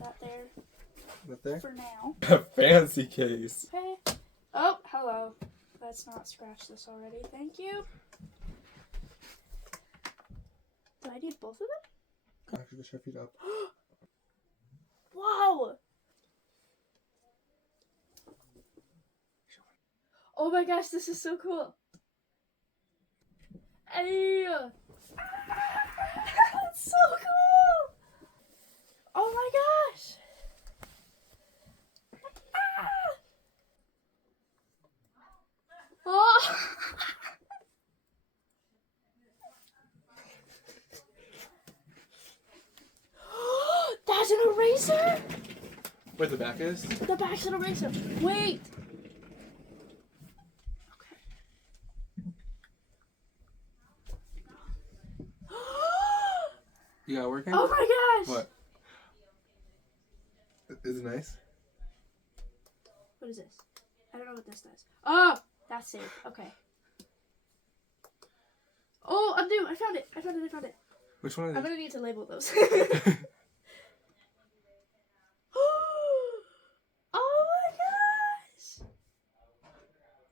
that there That there? for now. A fancy case. Okay. Oh, hello. Let's not scratch this already. Thank you. Do I need both of them? Actually, just your feet up. Wow. Oh my gosh, this is so cool. Hey. That's so cool. Oh my gosh. Oh. That's an eraser? Wait, the back is? The back's an eraser. Wait. You got it working? Oh my gosh. What? Is it nice? What is this? I don't know what this does. Oh, that's safe. Okay. Oh, undo. I found it. Which one is I'm it? gonna need to label those.